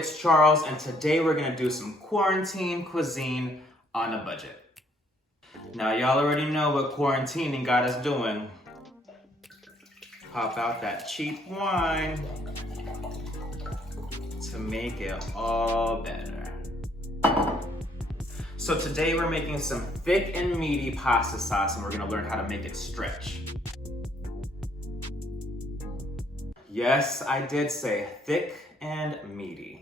it's Charles, and today we're gonna do some quarantine cuisine on a budget. Now, y'all already know what quarantining got us doing. Pop out that cheap wine to make it all better. So today we're making some thick and meaty pasta sauce, and we're gonna learn how to make it stretch. Yes, I did say thick and meaty.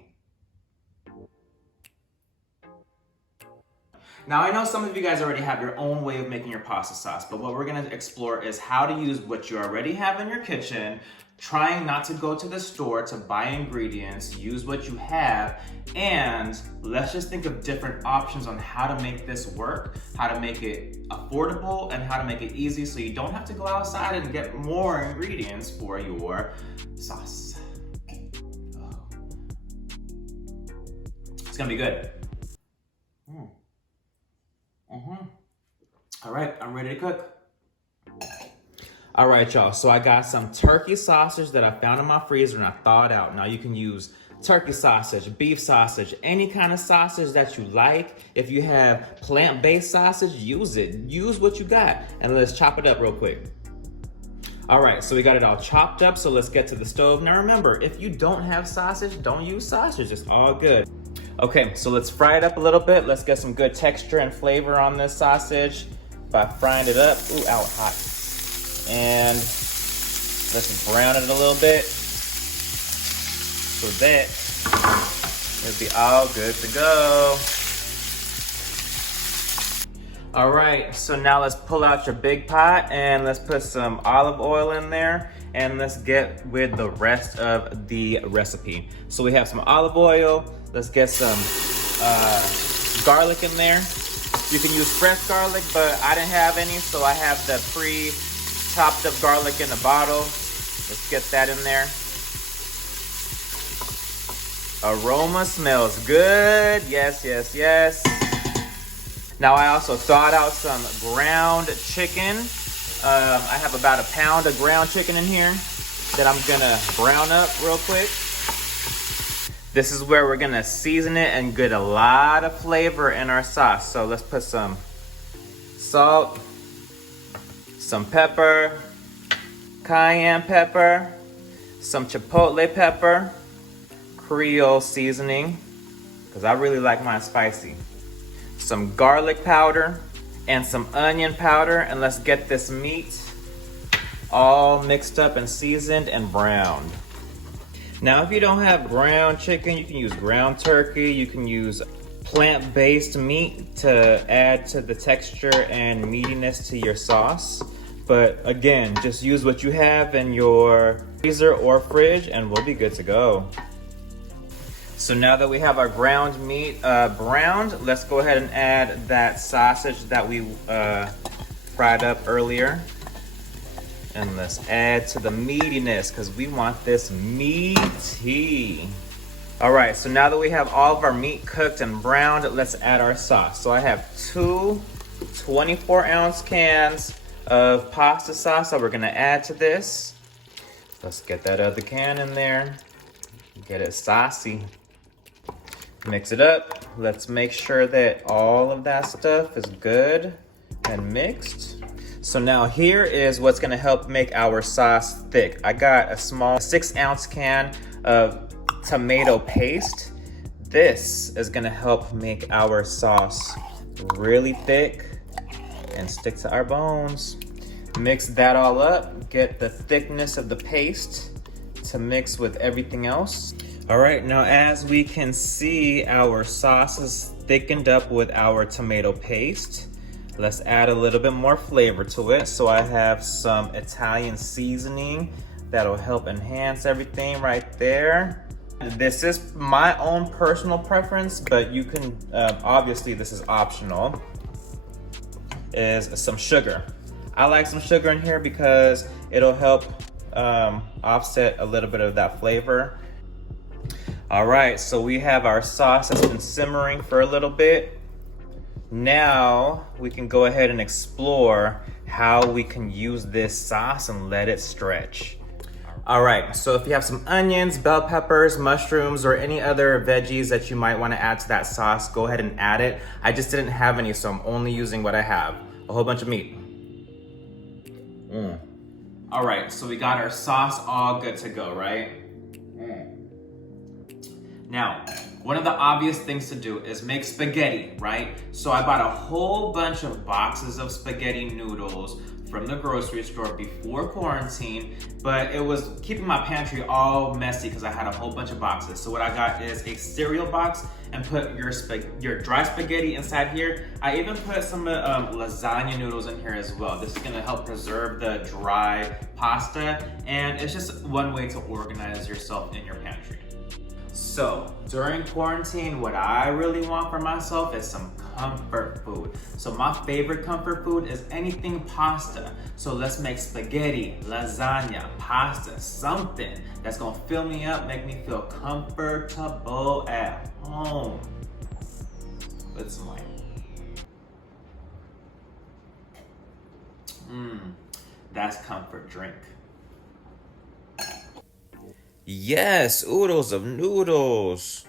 Now, I know some of you guys already have your own way of making your pasta sauce, but what we're gonna explore is how to use what you already have in your kitchen, trying not to go to the store to buy ingredients, use what you have, and let's just think of different options on how to make this work, how to make it affordable, and how to make it easy so you don't have to go outside and get more ingredients for your sauce. It's gonna be good. All right, I'm ready to cook. All right, y'all, so I got some turkey sausage that I found in my freezer and I thawed out. Now you can use turkey sausage, beef sausage, any kind of sausage that you like. If you have plant-based sausage, use it. Use what you got, and let's chop it up real quick. All right, so we got it all chopped up, so let's get to the stove. Now remember, if you don't have sausage, don't use sausage, it's all good. Okay, so let's fry it up a little bit. Let's get some good texture and flavor on this sausage by frying it up. Ooh, out hot. And let's brown it a little bit so that it'll be all good to go. All right, so now let's pull out your big pot and let's put some olive oil in there and let's get with the rest of the recipe. So we have some olive oil. Let's get some garlic in there. You can use fresh garlic, but I didn't have any, so I have the pre-chopped up garlic in the bottle. Let's get that in there. Aroma smells good. Yes, yes, yes. Now I also thawed out some ground chicken. I have about a pound of ground chicken in here that I'm gonna brown up real quick. This is where we're gonna season it and get a lot of flavor in our sauce. So let's put some salt, some pepper, cayenne pepper, some chipotle pepper, Creole seasoning, because I really like mine spicy, some garlic powder, and some onion powder, and let's get this meat all mixed up and seasoned and browned. Now, if you don't have ground chicken, you can use ground turkey. You can use plant-based meat to add to the texture and meatiness to your sauce. But again, just use what you have in your freezer or fridge and we'll be good to go. So now that we have our ground meat browned, let's go ahead and add that sausage that we fried up earlier. And let's add to the meatiness because we want this meaty. All right, so now that we have all of our meat cooked and browned, let's add our sauce. So I have two 24-ounce cans of pasta sauce that we're gonna add to this. Let's get that other can in there, get it saucy. Mix it up. Let's make sure that all of that stuff is good and mixed. So now here is what's gonna help make our sauce thick. I got a small 6-ounce can of tomato paste. This is gonna help make our sauce really thick and stick to our bones. Mix that all up, get the thickness of the paste to mix with everything else. All right, now as we can see, our sauce is thickened up with our tomato paste. Let's add a little bit more flavor to it. So I have some Italian seasoning that'll help enhance everything right there. This is my own personal preference, but you can, obviously this is optional, is some sugar. I like some sugar in here because it'll help offset a little bit of that flavor. All right, so we have our sauce that's been simmering for a little bit. Now we can go ahead and explore how we can use this sauce and let it stretch. All right, so if you have some onions, bell peppers, mushrooms, or any other veggies that you might want to add to that sauce, go ahead and add it. I just didn't have any, so I'm only using what I have. A whole bunch of meat. All right, so we got our sauce all good to go, right? Now, one of the obvious things to do is make spaghetti, right? So I bought a whole bunch of boxes of spaghetti noodles from the grocery store before quarantine, but it was keeping my pantry all messy because I had a whole bunch of boxes. So what I got is a cereal box and put your dry spaghetti inside here. I even put some lasagna noodles in here as well. This is gonna help preserve the dry pasta, and it's just one way to organize yourself in your pantry. So during quarantine, what I really want for myself is some comfort food. So my favorite comfort food is anything pasta. So let's make spaghetti, lasagna, pasta, something that's gonna fill me up, make me feel comfortable at home. Let's like, that's comfort drink. Yes, oodles of noodles.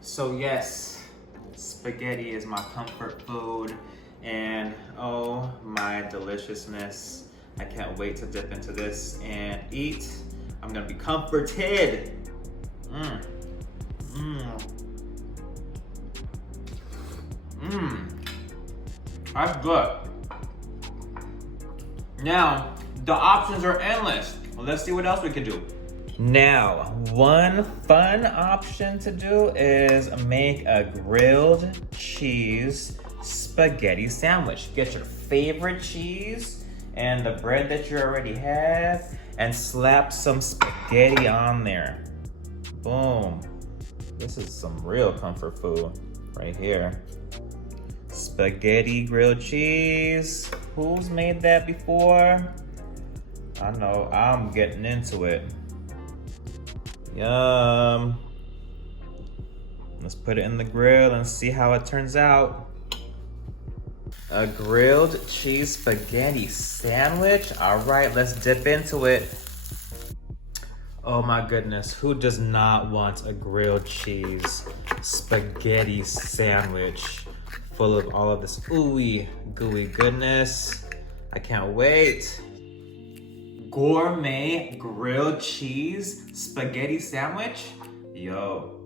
So yes, spaghetti is my comfort food, and oh my deliciousness. I can't wait to dip into this and eat. I'm gonna be comforted. That's good. Now, the options are endless. Well, let's see what else we can do. Now, one fun option to do is make a grilled cheese spaghetti sandwich. Get your favorite cheese and the bread that you already have and slap some spaghetti on there. Boom. This is some real comfort food right here. Spaghetti grilled cheese. Who's made that before? I know, I'm getting into it. Yum. Let's put it in the grill and see how it turns out. A grilled cheese spaghetti sandwich. All right, let's dip into it. Oh my goodness, who does not want a grilled cheese spaghetti sandwich full of all of this ooey gooey goodness? I can't wait. Gourmet grilled cheese spaghetti sandwich. Yo.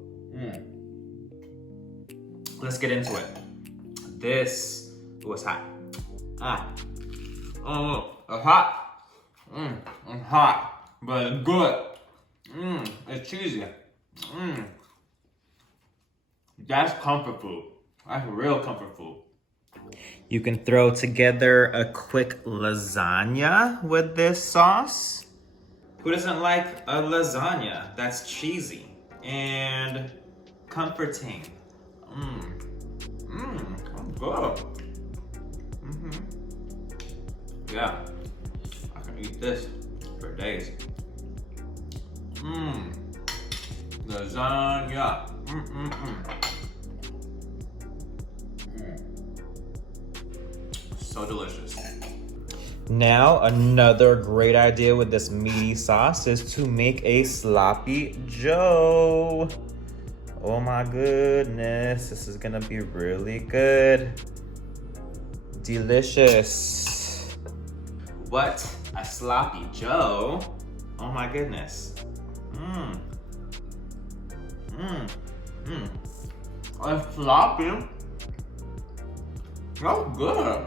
Let's get into it. This was hot. It's hot. It's hot, but it's good. It's cheesy. That's comfort food. That's real comfort food. You can throw together a quick lasagna with this sauce. Who doesn't like a lasagna that's cheesy and comforting? Good. Yeah, I can eat this for days. Lasagna. So delicious. Now, another great idea with this meaty sauce is to make a sloppy joe. Oh my goodness, this is gonna be really good. Delicious. What? A sloppy joe? Oh my goodness. It's sloppy. That's good.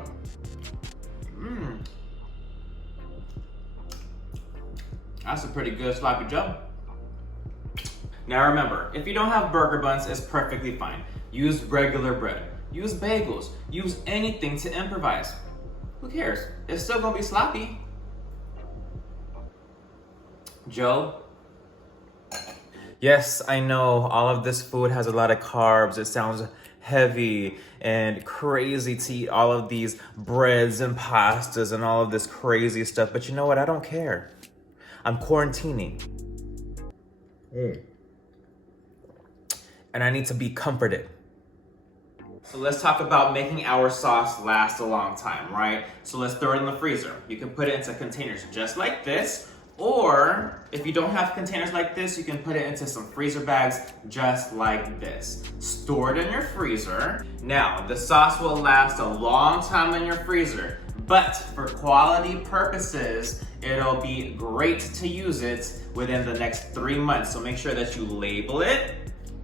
That's a pretty good sloppy joe. Now remember, if you don't have burger buns, it's perfectly fine. Use regular bread. Use bagels. Use anything to improvise. Who cares? It's still gonna be sloppy. Joe? Yes, I know all of this food has a lot of carbs. It sounds heavy and crazy to eat all of these breads and pastas and all of this crazy stuff. But you know what? I don't care. I'm quarantining. And I need to be comforted. So let's talk about making our sauce last a long time, right? So let's throw it in the freezer. You can put it into containers just like this, Or if you don't have containers like this, you can put it into some freezer bags just like this. Store it in your freezer. Now, the sauce will last a long time in your freezer, but for quality purposes, it'll be great to use it within the next 3 months. So make sure that you label it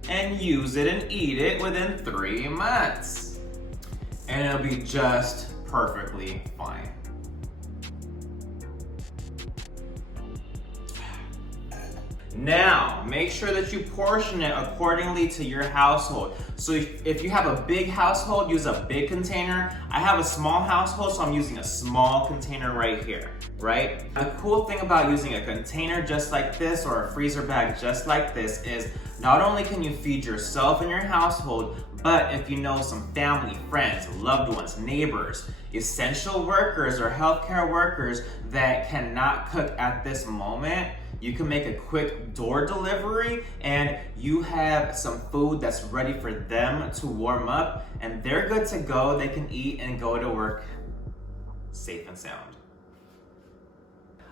and use it and eat it within 3 months. And it'll be just perfectly fine. Now, make sure that you portion it accordingly to your household. So if you have a big household, use a big container. I have a small household, so I'm using a small container right here, right? The cool thing about using a container just like this or a freezer bag just like this is not only can you feed yourself and your household, but if you know some family, friends, loved ones, neighbors, essential workers or healthcare workers that cannot cook at this moment, you can make a quick door delivery and you have some food that's ready for them to warm up and they're good to go. They can eat and go to work safe and sound.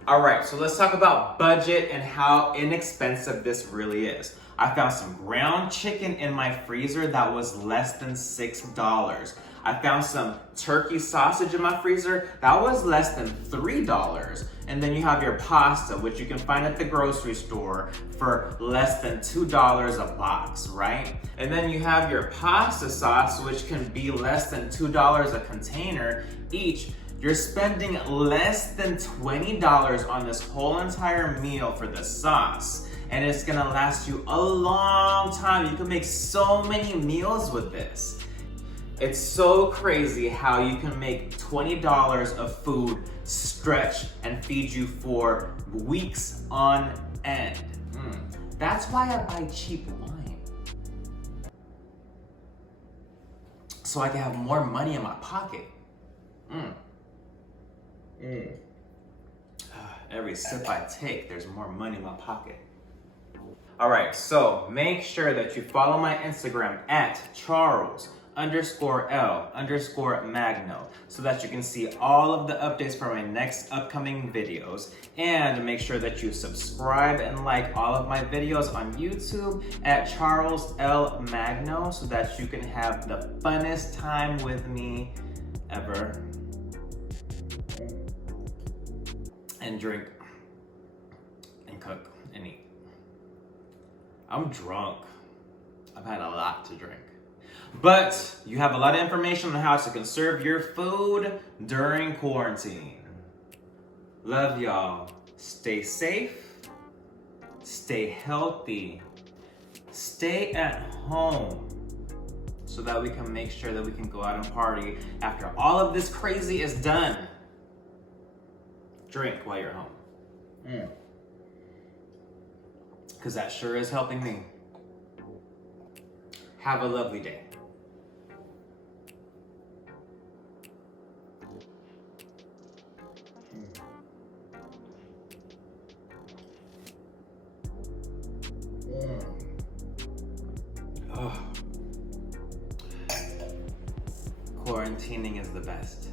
All right, so let's talk about budget and how inexpensive this really is. I found some ground chicken in my freezer that was less than $6. I found some turkey sausage in my freezer that was less than $3. And then you have your pasta, which you can find at the grocery store for less than $2 a box, right? And then you have your pasta sauce, which can be less than $2 a container each. You're spending less than $20 on this whole entire meal for the sauce. And it's gonna last you a long time. You can make so many meals with this. It's so crazy how you can make $20 of food stretch and feed you for weeks on end. That's why I buy cheap wine. So I can have more money in my pocket. Every sip I take, there's more money in my pocket. All right, so make sure that you follow my Instagram at Charles_L_Magno so that you can see all of the updates for my next upcoming videos. And make sure that you subscribe and like all of my videos on YouTube at Charles L. Magno so that you can have the funnest time with me ever. And drink and cook and eat. I'm drunk. I've had a lot to drink. But you have a lot of information on how to conserve your food during quarantine. Love y'all. Stay safe. Stay healthy. Stay at home so that we can make sure that we can go out and party after all of this crazy is done. Drink while you're home. Because that sure is helping me. Have a lovely day. Quarantining is the best.